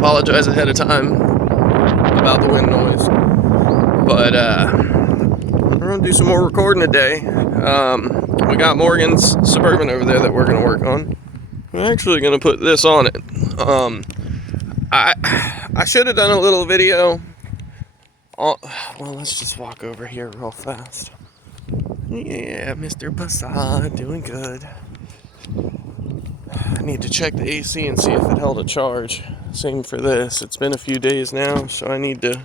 apologize ahead of time about the wind noise. But we're going to do some more recording today. We got Morgan's Suburban over there that we're going to work on. We're actually going to put this on it. I should have done a little video. Well, let's just walk over here real fast. Yeah, Mr. Passad, doing good. I need to check the AC and see if it held a charge. Same for this. It's been a few days now, so I need to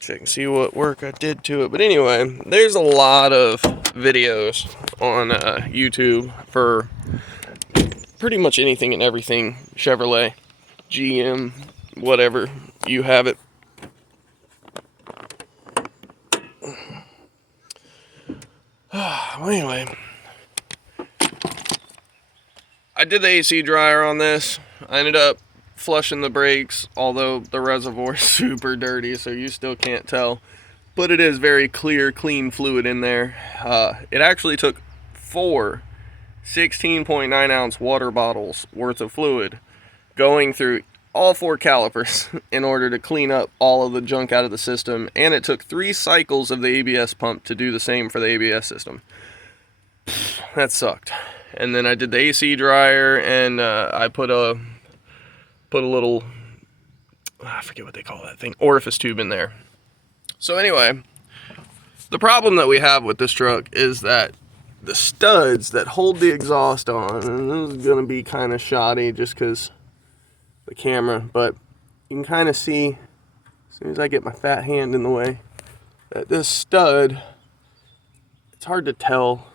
check and see what work I did to it. But anyway, there's a lot of videos on YouTube for pretty much anything and everything Chevrolet, GM, whatever you have it. Well, anyway, I did the AC dryer on this. I ended up flushing the brakes, although the reservoir is super dirty, so you still can't tell. But it is very clear, clean fluid in there. It actually took 4 16.9 ounce water bottles worth of fluid going through all 4 calipers in order to clean up all of the junk out of the system. And it took 3 cycles of the ABS pump to do the same for the ABS system. That sucked. And then I did the AC dryer, and I put a little, I forget what they call that thing, orifice tube in there. So anyway, the problem that we have with this truck is that the studs that hold the exhaust on, and this is going to be kind of shoddy just because the camera, but you can kind of see, as soon as I get my fat hand in the way, that this stud, it's hard to tell.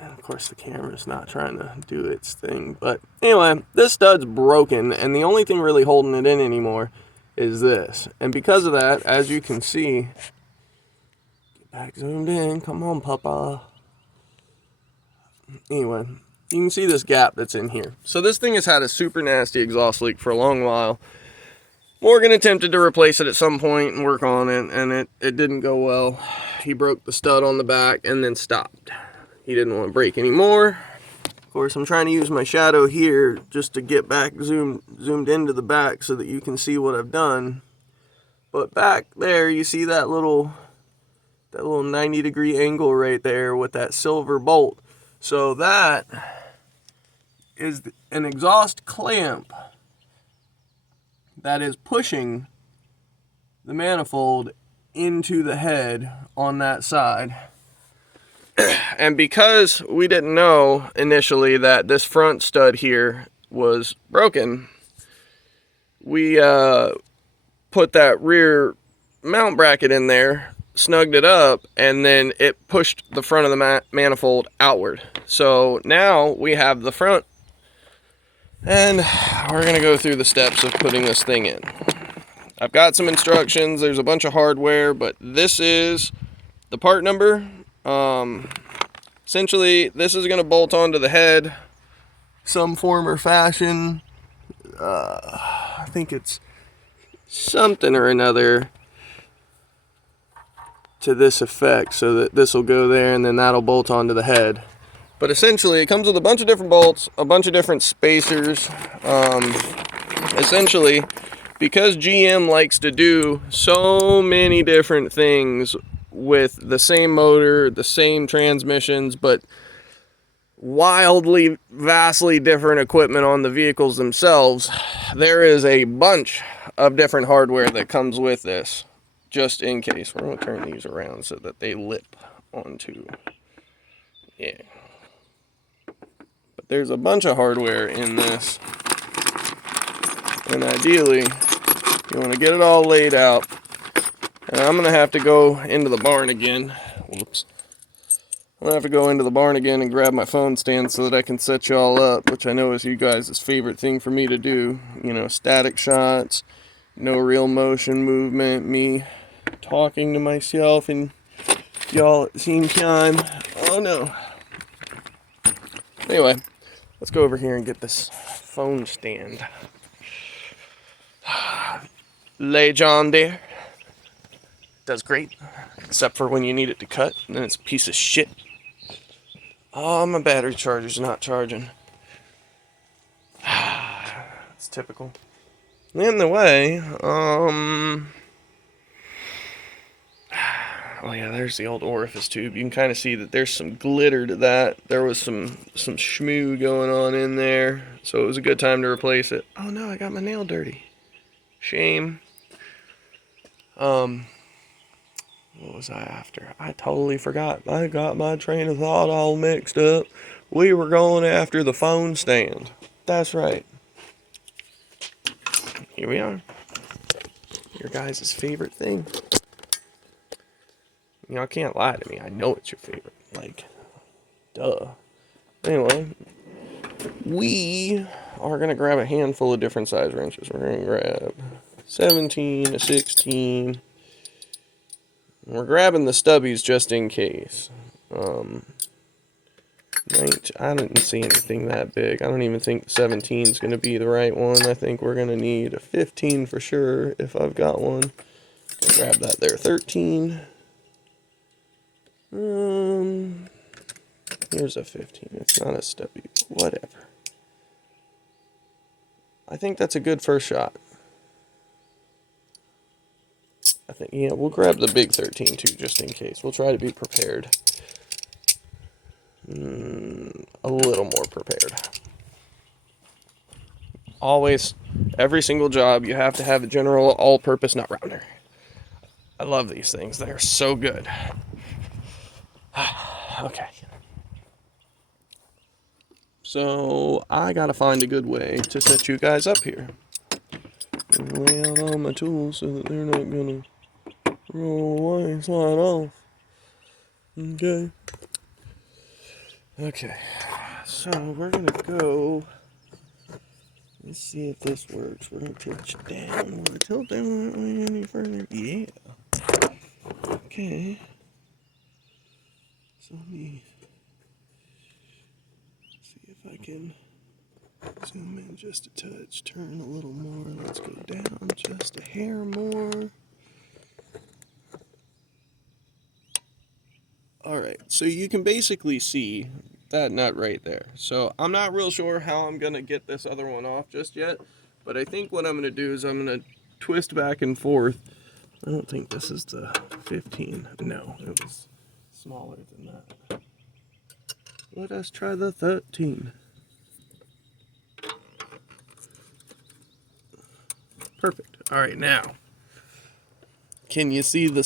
And of course the camera's not trying to do its thing. But anyway, this stud's broken, and the only thing really holding it in anymore is this. And because of that, as you can see, get back zoomed in, come on papa. Anyway, you can see this gap that's in here. So this thing has had a super nasty exhaust leak for a long while. Morgan attempted to replace it at some point and work on it, and it didn't go well. He broke the stud on the back and then stopped. He didn't want to break anymore. Of course, I'm trying to use my shadow here just to get back zoomed into the back so that you can see what I've done. But back there, you see that little 90-degree angle right there with that silver bolt. So that is an exhaust clamp that is pushing the manifold into the head on that side. And because we didn't know initially that this front stud here was broken, we put that rear mount bracket in there, snugged it up, and then it pushed the front of the manifold outward. So now we have the front, and we're going to go through the steps of putting this thing in. I've got some instructions. There's a bunch of hardware, but this is the part number. Essentially, this is going to bolt onto the head some form or fashion. I think it's something or another to this effect, so that this will go there and then that'll bolt onto the head. But essentially, it comes with a bunch of different bolts, a bunch of different spacers. Essentially, because GM likes to do so many different things with the same motor, the same transmissions, but wildly, vastly different equipment on the vehicles themselves, there is a bunch of different hardware that comes with this, just in case. We're going to turn these around so that they lip onto, yeah. But there's a bunch of hardware in this, and ideally, you want to get it all laid out. And I'm going to have to go into the barn again. Whoops. I'm going to have to go into the barn again and grab my phone stand so that I can set you all up, which I know is you guys' favorite thing for me to do. You know, static shots, no real motion movement, me talking to myself and y'all at the same time. Oh no. Anyway, let's go over here and get this phone stand. Lay John there. Does great, except for when you need it to cut, and then it's a piece of shit. Oh, my battery charger's not charging. Let's typical. In the way, oh yeah, there's the old orifice tube. You can kind of see that there's some glitter to that. There was some schmoo going on in there, so it was a good time to replace it. Oh no, I got my nail dirty. Shame. What was I after? I totally forgot. I got my train of thought all mixed up. We were going after the phone stand. That's right. Here we are. Your guys' favorite thing. Y'all can't lie to me. I know it's your favorite. Like, duh. Anyway, we are going to grab a handful of different size wrenches. We're going to grab 17, a 16. We're grabbing the stubbies just in case. I didn't see anything that big. I don't even think 17 is going to be the right one. I think we're going to need a 15 for sure if I've got one. I'll grab that there. 13. Here's a 15. It's not a stubby. Whatever. I think that's a good first shot. I think, yeah, we'll grab the big 13 too, just in case. We'll try to be prepared. A little more prepared. Always, every single job, you have to have a general all-purpose nut rounder. I love these things. They're so good. Okay. So, I gotta find a good way to set you guys up here. And lay out all my tools so that they're not gonna roll away, slide off. Okay. Okay. So, we're gonna go. Let's see if this works. We're gonna tilt it down. Will it tilt down that way any further? Yeah. Okay. So let me see if I can zoom in just a touch, turn a little more. Let's go down just a hair more. Alright, so you can basically see that nut right there. So I'm not real sure how I'm going to get this other one off just yet, but I think what I'm going to do is I'm going to twist back and forth. I don't think this is the 15. No, it was smaller than that. Let us try the 13. Perfect. Alright, now, can you see the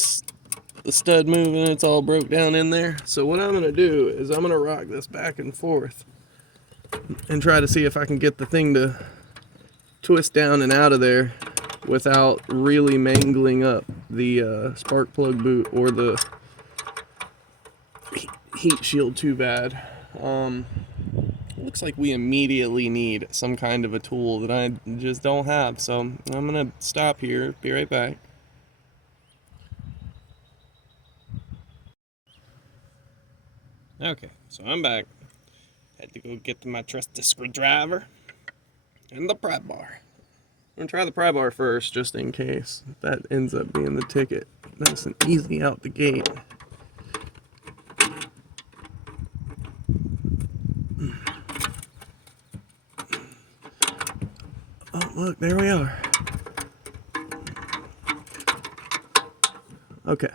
stud moving? It's all broke down in there. So what I'm going to do is I'm going to rock this back and forth and try to see if I can get the thing to twist down and out of there without really mangling up the spark plug boot or the heat shield too bad. Looks like we immediately need some kind of a tool that I just don't have, so I'm going to stop here, be right back. Okay, so I'm back. Had to go get my trusty screwdriver and the pry bar. I'm going to try the pry bar first, just in case that ends up being the ticket. Nice and easy out the gate. Oh, look, there we are. Okay,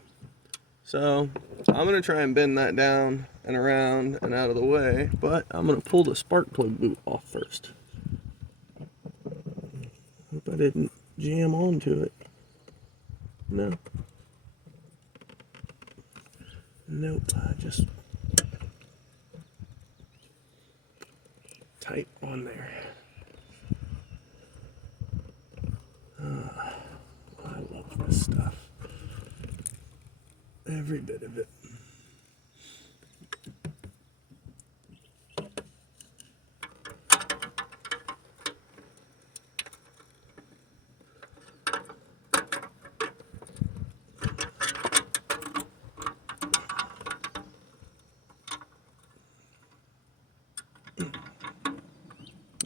so I'm going to try and bend that down and around and out of the way, but I'm going to pull the spark plug boot off first. Hope I didn't jam onto it. No. Nope, I just tight on there. I love this stuff. Every bit of it.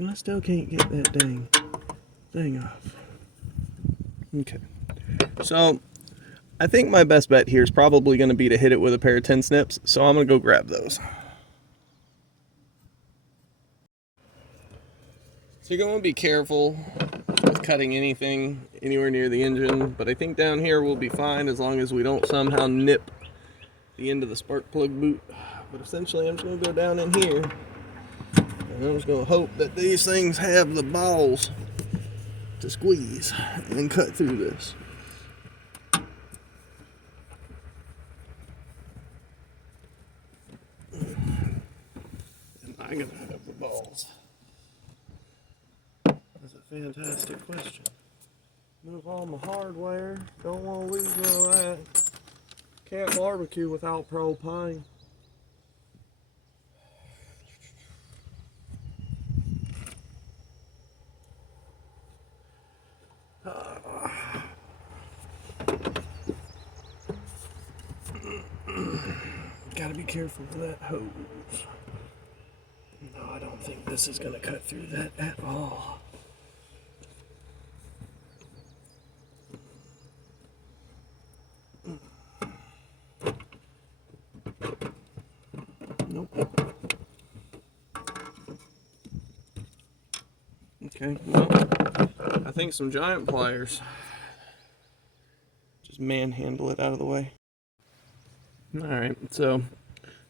I still can't get that dang thing off. Okay. So, I think my best bet here is probably going to be to hit it with a pair of 10 snips, so I'm going to go grab those. So you're going to be careful with cutting anything anywhere near the engine, but I think down here we'll be fine as long as we don't somehow nip the end of the spark plug boot. But essentially I'm just going to go down in here and I'm just going to hope that these things have the balls to squeeze and cut through this. Am I going to have the balls? That's a fantastic question. Move all my hardware. Don't want to lose none of that. Can't barbecue without propane. Gotta be careful with that hose. No, I don't think this is gonna cut through that at all. Nope. Okay, well, I think some giant pliers. Just manhandle it out of the way. Alright, so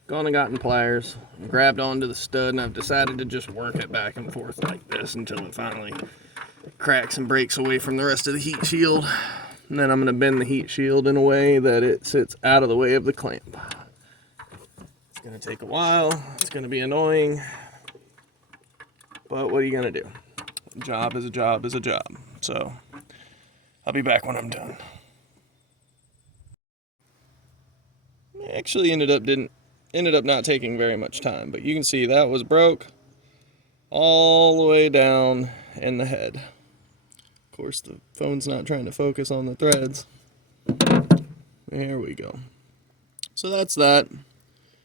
gone and gotten pliers, grabbed onto the stud, and I've decided to just work it back and forth like this until it finally cracks and breaks away from the rest of the heat shield. And then I'm going to bend the heat shield in a way that it sits out of the way of the clamp. It's going to take a while, it's going to be annoying, but what are you going to do? A job is a job is a job. So I'll be back when I'm done. Actually ended up not taking very much time, but you can see that was broke all the way down in the head. Of course, the phone's not trying to focus on the threads. There we go. So that's that.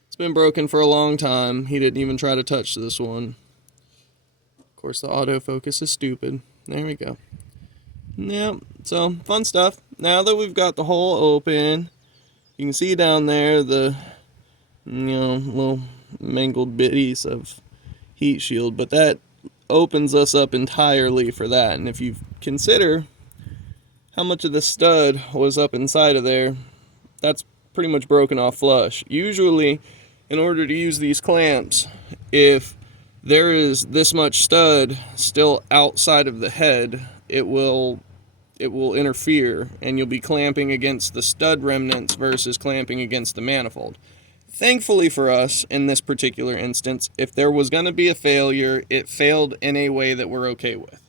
It's been broken for a long time. He didn't even try to touch this one. Of course, the autofocus is stupid. There we go. Yeah, so fun stuff. Now that we've got the hole open, you can see down there the, little mangled bitties of heat shield, but that opens us up entirely for that. And if you consider how much of the stud was up inside of there, that's pretty much broken off flush. Usually, in order to use these clamps, if there is this much stud still outside of the head, it will interfere and you'll be clamping against the stud remnants versus clamping against the manifold. Thankfully for us, in this particular instance, if there was going to be a failure, it failed in a way that we're okay with.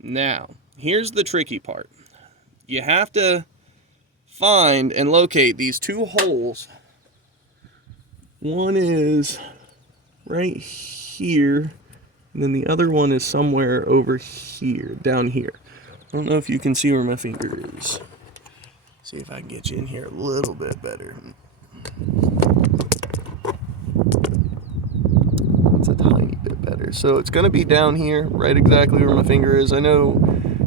Now, here's the tricky part. You have to find and locate these two holes. One is right here, and then the other one is somewhere over here, down here. I don't know if you can see where my finger is. See if I can get you in here a little bit better. That's a tiny bit better. So it's going to be down here, right exactly where my finger is. I know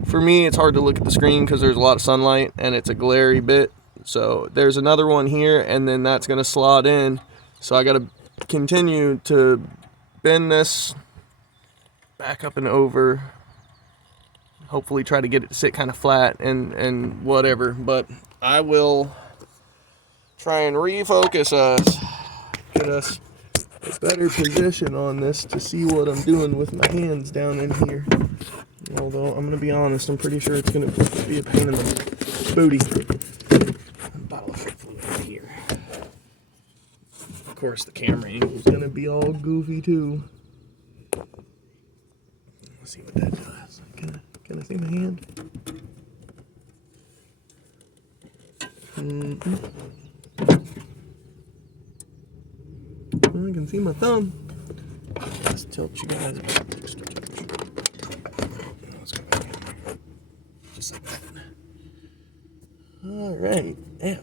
for me it's hard to look at the screen because there's a lot of sunlight and it's a glary bit. So there's another one here, and then that's going to slot in. So I got to continue to bend this back up and over. Hopefully try to get it to sit kind of flat and whatever, but I will try and refocus us, get us a better position on this to see what I'm doing with my hands down in here. Although I'm gonna be honest, I'm pretty sure it's gonna be a pain in the booty. Bottle of fluid right here. Of course the camera angle is gonna be all goofy too. Let's see what that does. Can I see my hand? Well, I can see my thumb. Let's tilt you guys back. Let's go back in there. Just like that. Alright, now.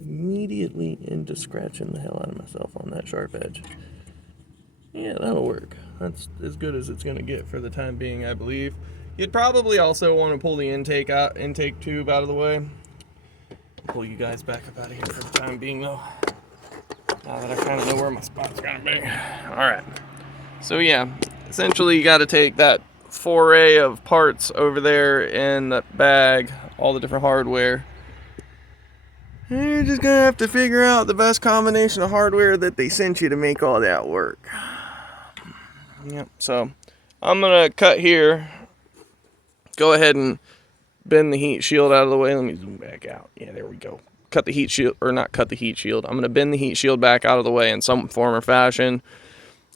Immediately into scratching the hell out of myself on that sharp edge. Yeah, that'll work. That's as good as it's going to get for the time being, I believe. You'd probably also want to pull the intake tube out of the way. Pull you guys back up out of here for the time being, though. Now that I kind of know where my spot's going to be. Alright. So yeah, essentially you got to take that foray of parts over there in that bag, all the different hardware. And you're just gonna have to figure out the best combination of hardware that they sent you to make all that work. Yep, so I'm gonna cut here. Go ahead and bend the heat shield out of the way. Let me zoom back out. Yeah, there we go. Cut the heat shield, or not cut the heat shield. I'm gonna bend the heat shield back out of the way in some form or fashion.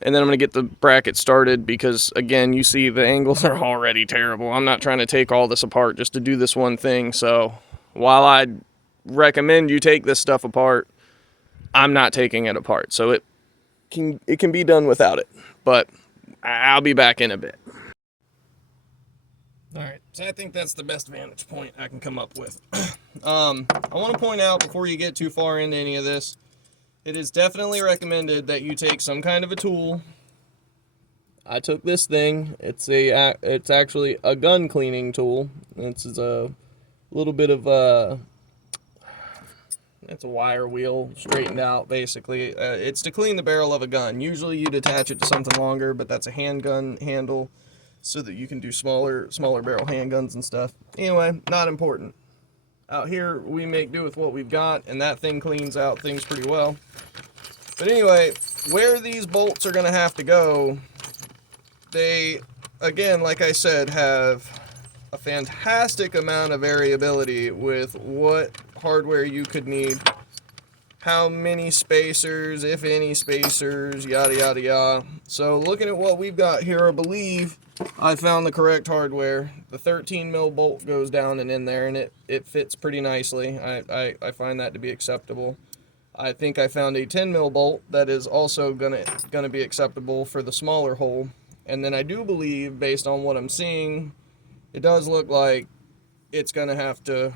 And then I'm going to get the bracket started because, again, you see the angles are already terrible. I'm not trying to take all this apart just to do this one thing. So while I recommend you take this stuff apart, I'm not taking it apart. So it can be done without it. But I'll be back in a bit. All right, so I think that's the best vantage point I can come up with. I want to point out before you get too far into any of this, it is definitely recommended that you take some kind of a tool. I took this thing. It's actually a gun cleaning tool. It's a little bit of it's a wire wheel straightened out basically. It's to clean the barrel of a gun. Usually you'd attach it to something longer, but that's a handgun handle so that you can do smaller barrel handguns and stuff. Anyway, not important. Out here, we make do with what we've got, and that thing cleans out things pretty well. But anyway, where these bolts are going to have to go, they, again, like I said, have a fantastic amount of variability with what hardware you could need, how many spacers, if any spacers, yada, yada, yada. So looking at what we've got here, I believe I found the correct hardware. The 13 mil bolt goes down and in there, and it fits pretty nicely. I find that to be acceptable. I think I found a 10 mil bolt that is also gonna be acceptable for the smaller hole. And then I do believe, based on what I'm seeing, it does look like it's gonna have to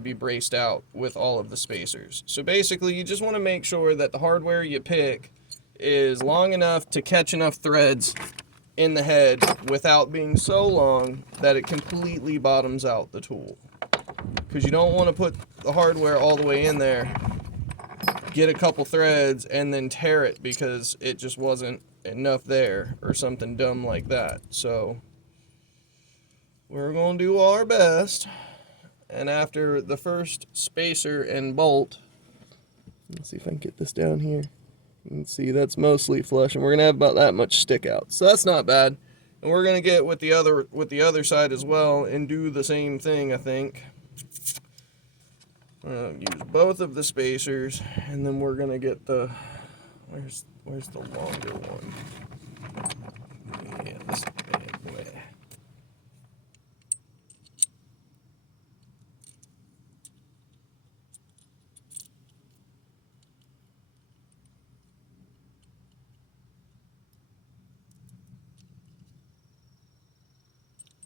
be braced out with all of the spacers. So basically, you just want to make sure that the hardware you pick is long enough to catch enough threads in the head without being so long that it completely bottoms out the tool. Because you don't want to put the hardware all the way in there, get a couple threads, and then tear it because it just wasn't enough there or something dumb like that. So we're going to do our best. And after the first spacer and bolt, let's see if I can get this down here. You can see that's mostly flush, and we're gonna have about that much stick out, so that's not bad. And we're gonna get with the other side as well and do the same thing. I think use both of the spacers, and then we're gonna get the where's the longer one? Yeah, this bad boy.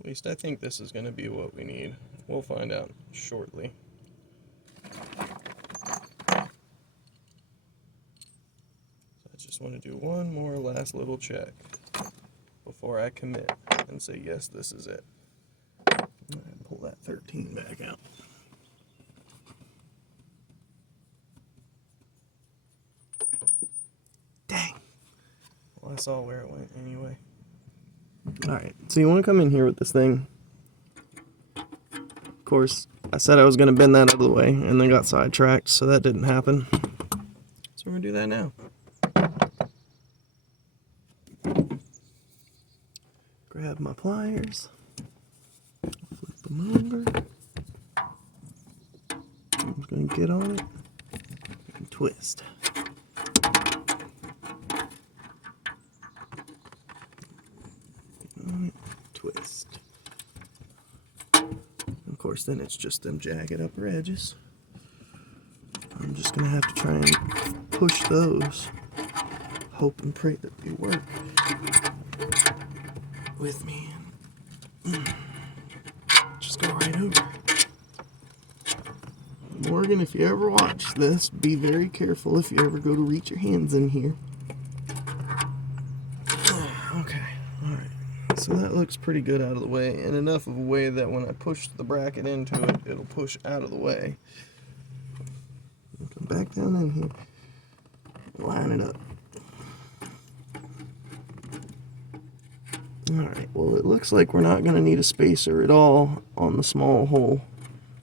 At least I think this is going to be what we need. We'll find out shortly. So I just want to do one more last little check before I commit and say, yes, this is it. And pull that 13 back out. Dang. Well, I saw where it went anyway. Alright, so you want to come in here with this thing. Of course, I said I was going to bend that out of the way, and then got sidetracked, so that didn't happen. So we're going to do that now. Grab my pliers, flip them over. I'm just going to get on it and twist. Twist. Of course, then it's just them jagged upper edges. I'm just gonna have to try and push those, hope and pray that they work with me. Just go right over. Morgan, if you ever watch this, be very careful if you ever go to reach your hands in here. Okay, alright. So that looks pretty good out of the way, and enough of a way that when I push the bracket into it, it'll push out of the way. I'll come back down in here, line it up. Alright, well it looks like we're not going to need a spacer at all on the small hole,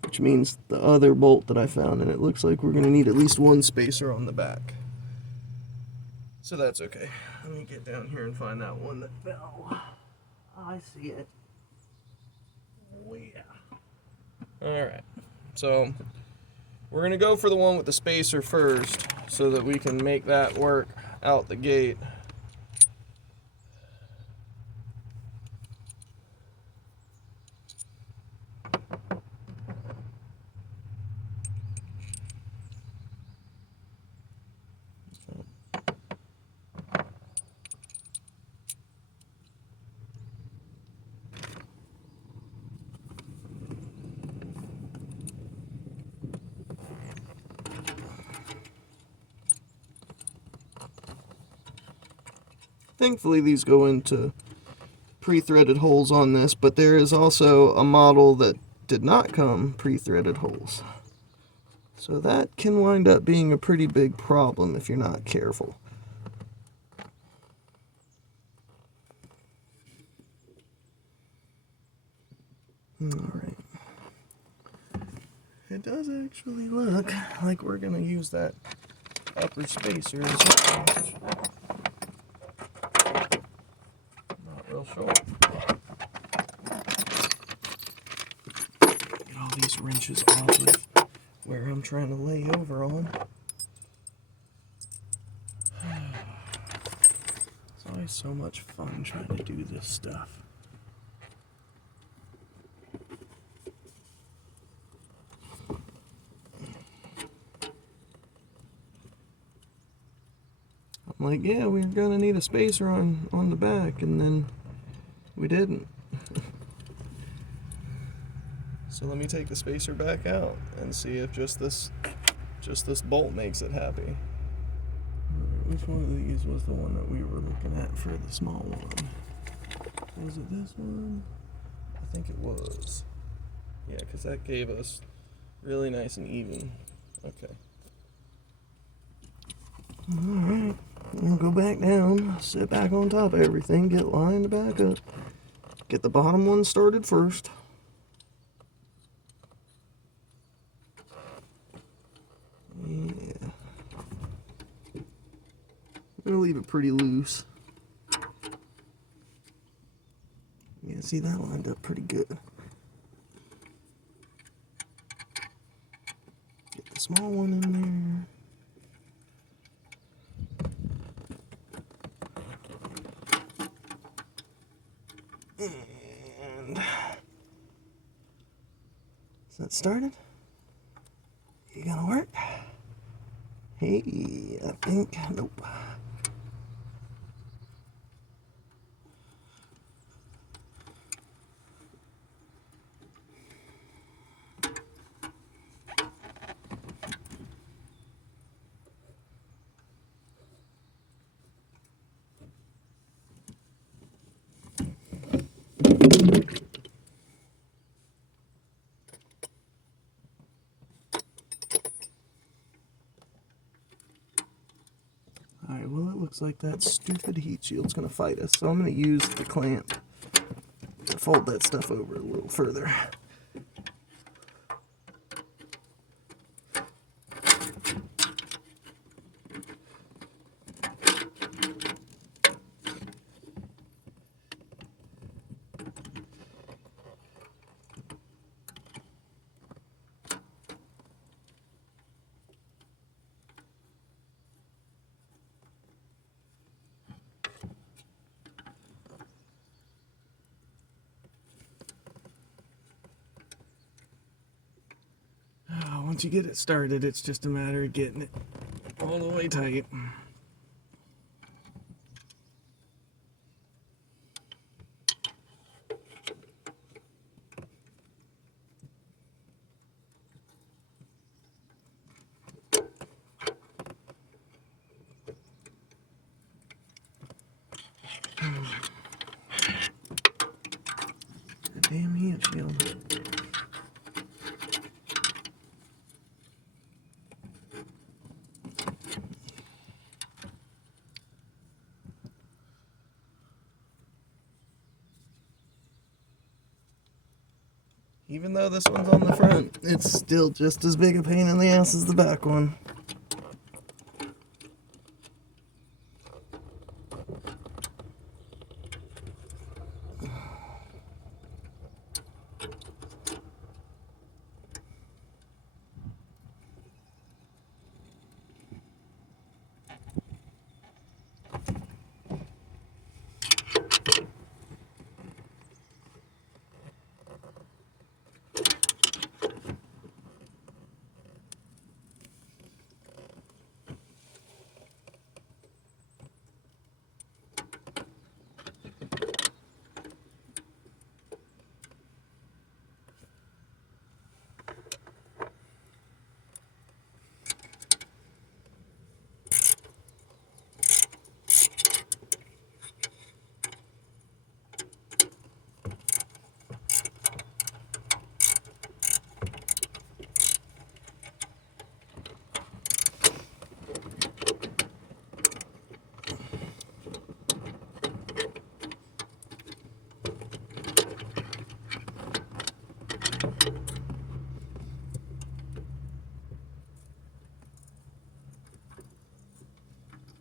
which means the other bolt that I found, and it looks like we're going to need at least one spacer on the back. So that's okay. Let me get down here and find that one that fell. I see it. Oh yeah. Alright, so we're going to go for the one with the spacer first so that we can make that work out the gate. Thankfully these go into pre-threaded holes on this, but there is also a model that did not come pre-threaded holes. So that can wind up being a pretty big problem if you're not careful. Alright. It does actually look like we're going to use that upper spacer as well. Not real sure. Get all these wrenches off of where I'm trying to lay over on. It's always so much fun trying to do this stuff. I'm like, yeah, we're gonna need a spacer on the back, and then we didn't. So let me take the spacer back out and see if just this bolt makes it happy. Which one of these was the one that we were looking at for the small one? Was it this one? I think it was. Yeah, because that gave us really nice and even. Okay. Alright, we'll go back down, sit back on top of everything, get lined back up. Get the bottom one started first. Yeah. I'm going to leave it pretty loose. Yeah, see, that lined up pretty good. Get the small one in there. And is that started? You gonna work? Hey, I think, nope. Alright, well it looks like that stupid heat shield's gonna fight us, so I'm gonna use the clamp to fold that stuff over a little further. Once you get it started, it's just a matter of getting it all the way tight. Damn heat shield. Even though this one's on the front, it's still just as big a pain in the ass as the back one.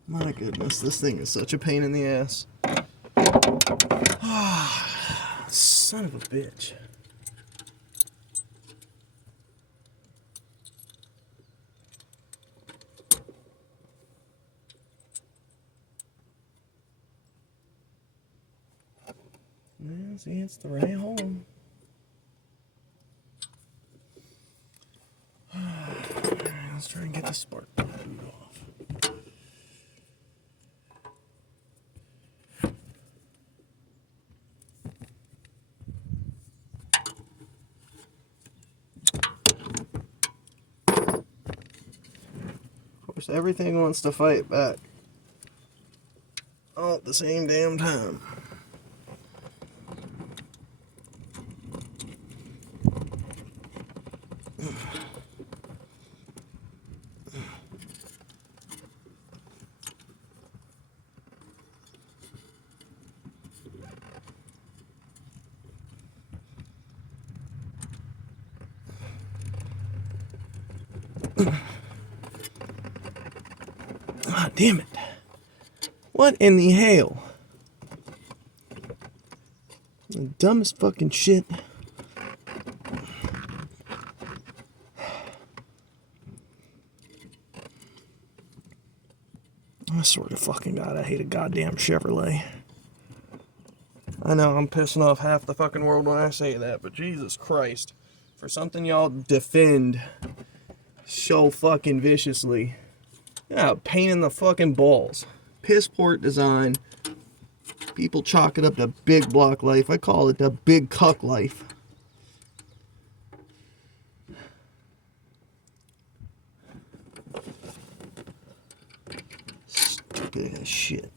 My goodness, this thing is such a pain in the ass. Son of a bitch. Yeah, see, it's the right hole. Alright, let's try and get the spark plug off. Of course, everything wants to fight back all at the same damn time. Ah, damn it. What in the hell? The dumbest fucking shit. I swear to fucking God, I hate a goddamn Chevrolet. I know I'm pissing off half the fucking world when I say that, but Jesus Christ. For something y'all defend so fucking viciously. Yeah, pain in the fucking balls. Piss poor design. People chalk it up to big block life. I call it the big cuck life. Stupid ass shit.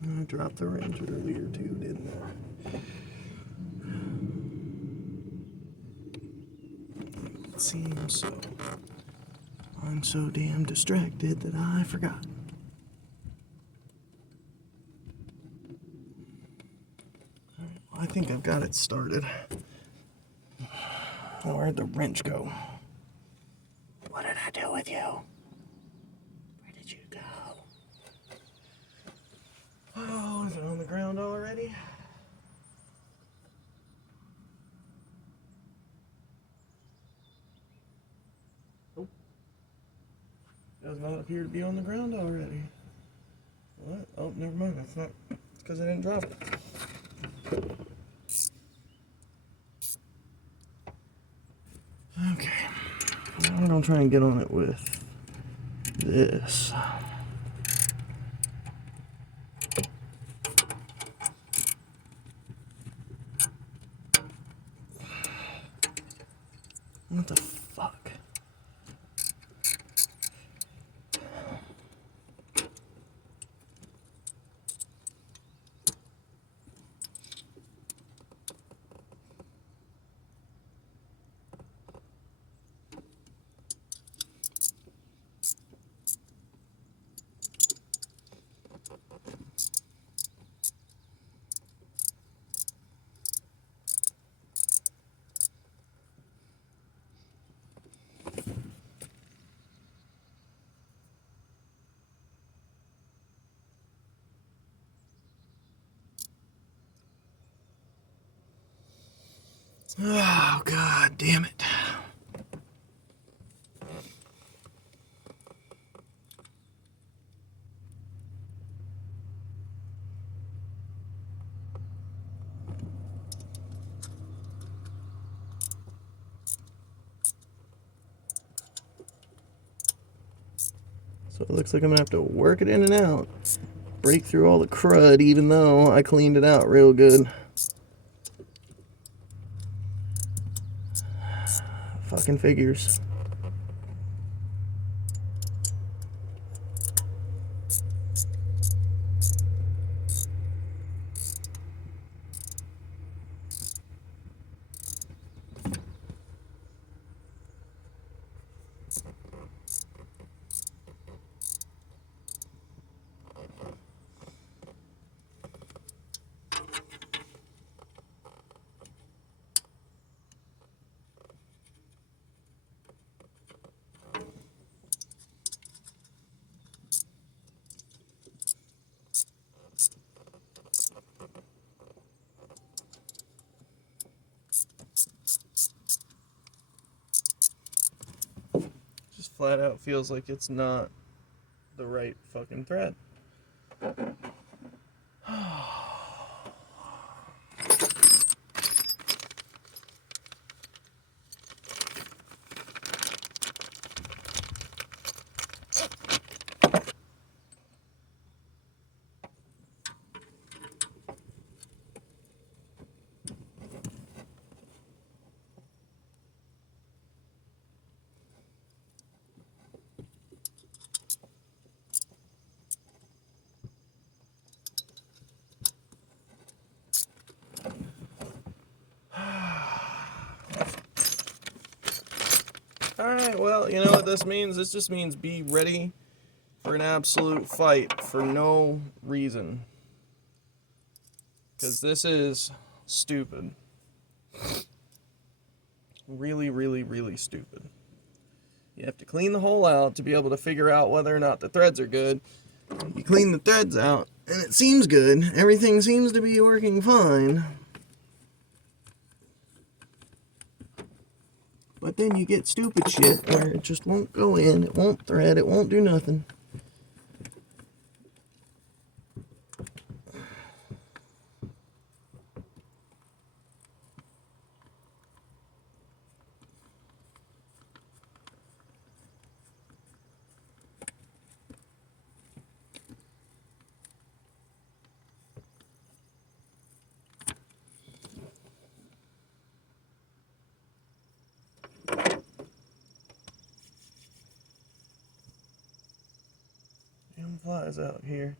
I dropped the wrench earlier too, didn't I? It seems so. I'm so damn distracted that I forgot. Alright, well, I think I've got it started. Oh, where'd the wrench go? What did I do with you? Where did you go? Oh, is it on the ground already? Nope. Does not appear to be on the ground already. What? Oh, never mind. That's not. It's because I didn't drop it. Okay. Now I'm going to try and get on it with this. What the fuck? Oh, God damn it. So it looks like I'm gonna have to work it in and out. Break through all the crud, even though I cleaned it out real good. Fucking figures. Just flat out feels like it's not the right fucking thread. Alright, well, you know what this means? This just means be ready for an absolute fight for no reason. Because this is stupid. Really, really, really stupid. You have to clean the hole out to be able to figure out whether or not the threads are good. You clean the threads out, and it seems good. Everything seems to be working fine. But then you get stupid shit where it just won't go in, it won't thread, it won't do nothing. Damn flies out here.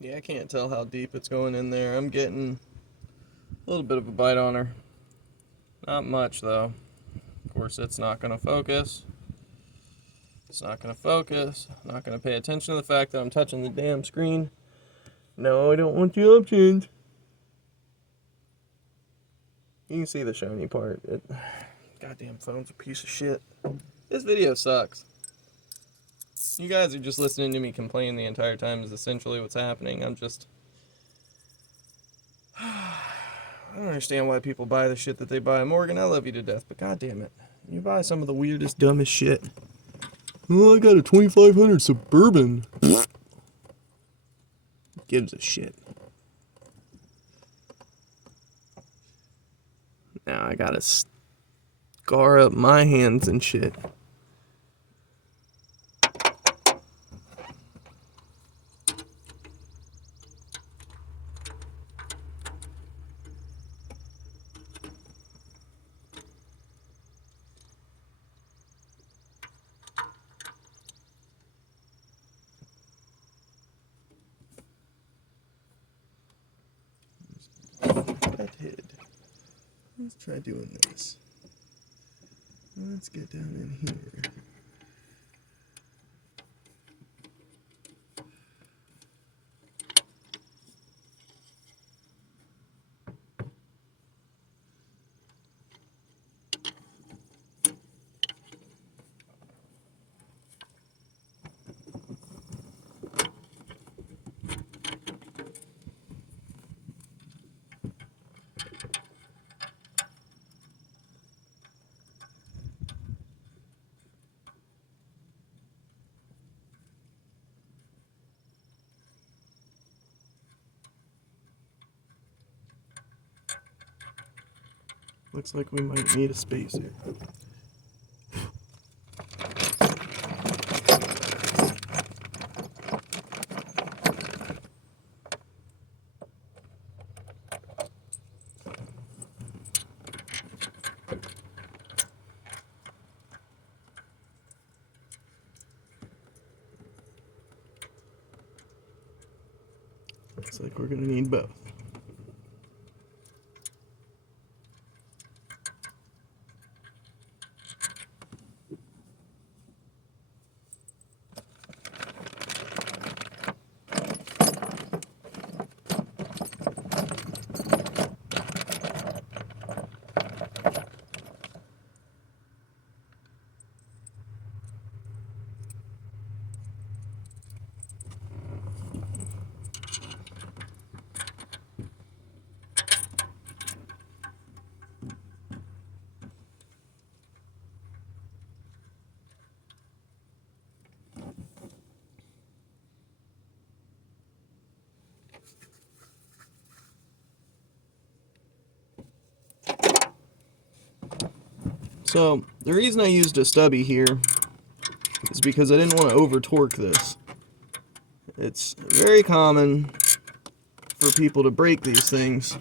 Yeah, I can't tell how deep it's going in there. I'm getting a little bit of a bite on her. Not much, though. course, it's not going to focus. It's not going to focus. I'm not going to pay attention to the fact that I'm touching the damn screen. No, I don't want the options. You can see the shiny part. Goddamn phone's a piece of shit. This video sucks. You guys are just listening to me complain the entire time is essentially what's happening. I don't understand why people buy the shit that they buy. Morgan, I love you to death, but goddamn it. You buy some of the weirdest, dumbest shit. Oh, I got a 2500 Suburban. Gives a shit. Now I gotta scar up my hands and shit. That head. Let's try doing this. Let's get down in here. Looks like we might need a spacer. Looks like we're gonna need both. So, the reason I used a stubby here is because I didn't want to over torque this. It's very common for people to break these things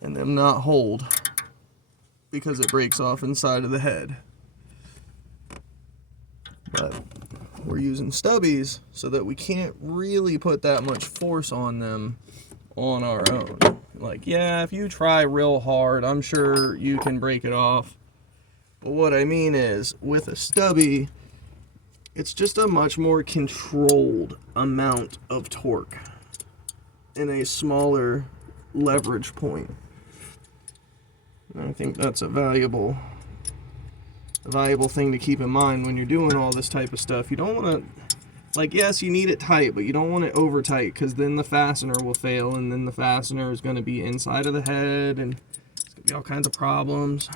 and them not hold because it breaks off inside of the head. But we're using stubbies so that we can't really put that much force on them on our own. Like, yeah, if you try real hard, I'm sure you can break it off. But what I mean is, with a stubby, it's just a much more controlled amount of torque in a smaller leverage point. And I think that's a valuable thing to keep in mind when you're doing all this type of stuff. You don't want to, like, yes, you need it tight, but you don't want it over tight, because then the fastener will fail, and then the fastener is going to be inside of the head, and it's going to be all kinds of problems.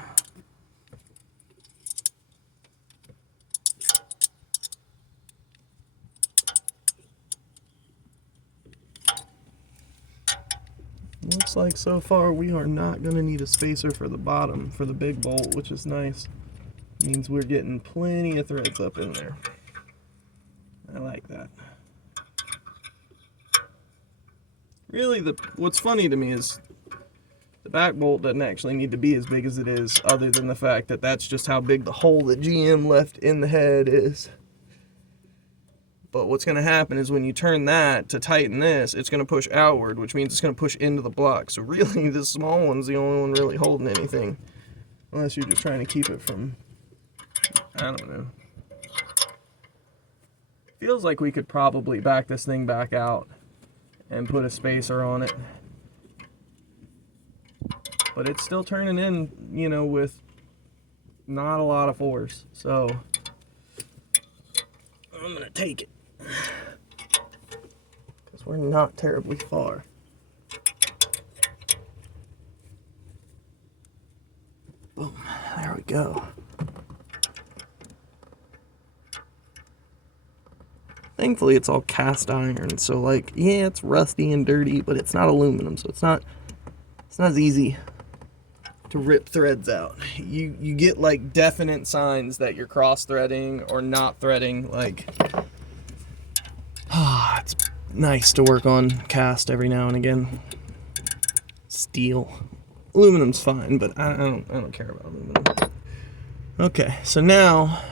Looks like so far we are not going to need a spacer for the bottom, for the big bolt, which is nice. Means we're getting plenty of threads up in there. I like that. Really, what's funny to me is the back bolt doesn't actually need to be as big as it is, other than the fact that that's just how big the hole that GM left in the head is. But what's going to happen is when you turn that to tighten this, it's going to push outward, which means it's going to push into the block. So really, this small one's the only one really holding anything. Unless you're just trying to keep it from, I don't know. Feels like we could probably back this thing back out and put a spacer on it. But it's still turning in, you know, with not a lot of force. So I'm gonna take it. Because we're not terribly far. Boom, there we go. Thankfully it's all cast iron, so like, yeah, it's rusty and dirty, but it's not aluminum, so it's not as easy to rip threads out. You get like definite signs that you're cross threading or not threading. Like, it's nice to work on cast every now and again. Steel, aluminum's fine, but I don't care about aluminum. Okay, so now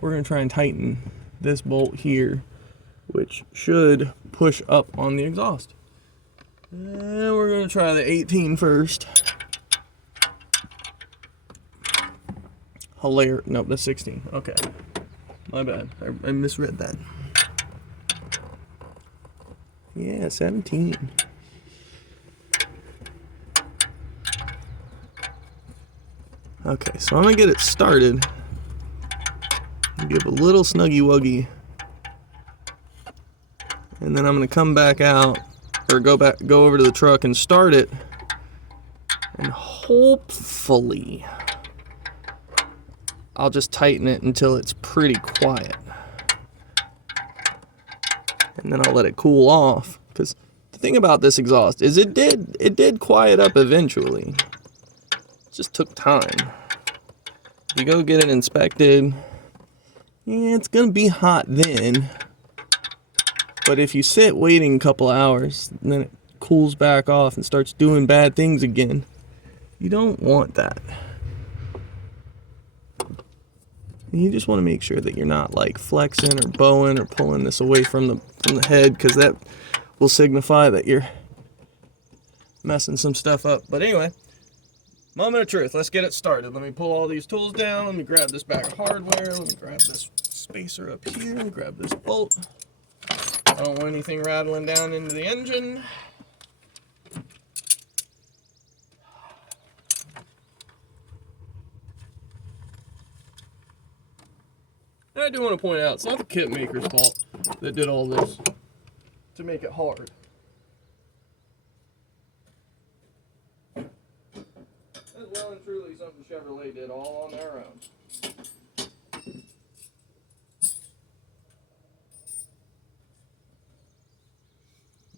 we're gonna try and tighten this bolt here, which should push up on the exhaust. And we're gonna try the 18 first. Hilarious. Nope, that's 16. Okay. My bad. I misread that. Yeah, 17. Okay, so I'm gonna get it started. Give a little snuggy wuggy. And then I'm gonna come back out, or go over to the truck and start it. And hopefully I'll just tighten it until it's pretty quiet. And then I'll let it cool off. Because the thing about this exhaust is it did quiet up eventually. It just took time. If you go get it inspected, yeah, it's gonna be hot then. But if you sit waiting a couple hours, and then it cools back off and starts doing bad things again, you don't want that. You just want to make sure that you're not like flexing or bowing or pulling this away from the head, because that will signify that you're messing some stuff up. But anyway, moment of truth. Let's get it started. Let me pull all these tools down. Let me grab this bag of hardware. Let me grab this spacer up here. Let me grab this bolt. I don't want anything rattling down into the engine. And I do want to point out, it's not the kit maker's fault that did all this to make it hard. That's well and truly something Chevrolet did all on their own.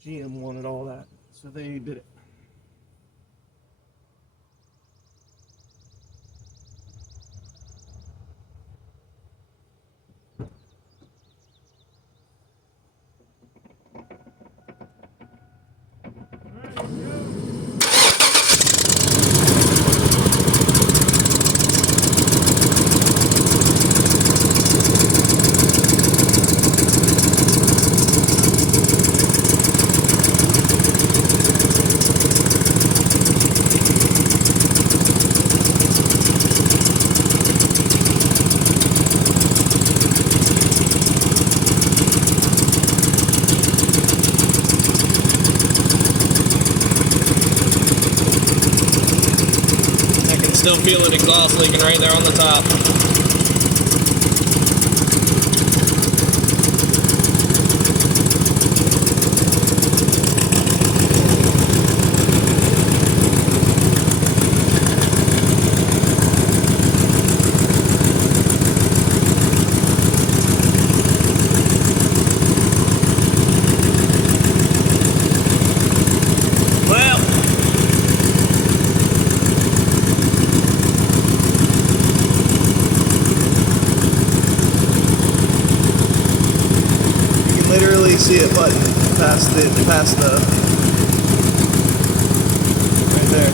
GM wanted all that, so they did it. Still feeling exhaust leaking right there on the top. See it button past the right there.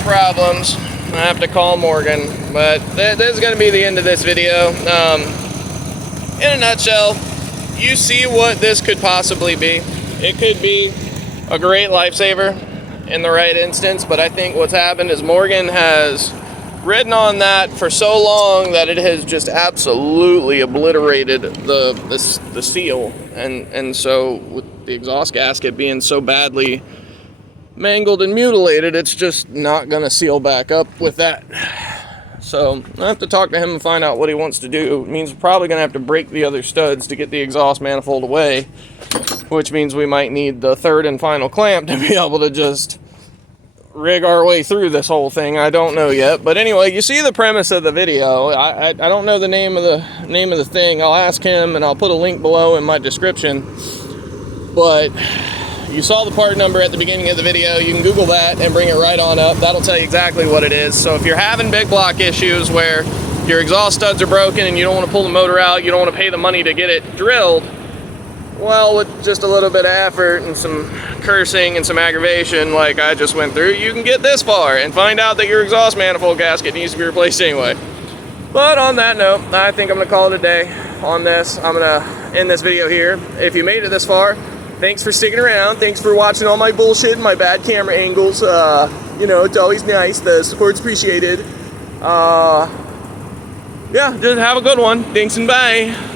problems, I have to call Morgan. But this is going to be the end of this video. In a nutshell, you see what this could possibly be. It could be a great lifesaver in the right instance, but I think what's happened is Morgan has ridden on that for so long that it has just absolutely obliterated the seal, and so with the exhaust gasket being so badly mangled and mutilated, it's just not going to seal back up with that. So I have to talk to him and find out what he wants to do. It means we're probably going to have to break the other studs to get the exhaust manifold away, which means we might need the third and final clamp to be able to just rig our way through this whole thing. I don't know yet, but anyway, you see the premise of the video. I don't know the name of the thing. I'll ask him, and I'll put a link below in my description. But you saw the part number at the beginning of the video. You can Google that and bring it right on up. That'll tell you exactly what it is. So if you're having big block issues where your exhaust studs are broken and you don't want to pull the motor out, you don't want to pay the money to get it drilled, well, with just a little bit of effort and some cursing and some aggravation like I just went through, you can get this far and find out that your exhaust manifold gasket needs to be replaced anyway. But on that note, I think I'm going to call it a day on this. I'm going to end this video here. If you made it this far, thanks for sticking around. Thanks for watching all my bullshit and my bad camera angles. You know, it's always nice. The support's appreciated. Yeah, just have a good one. Thanks and bye.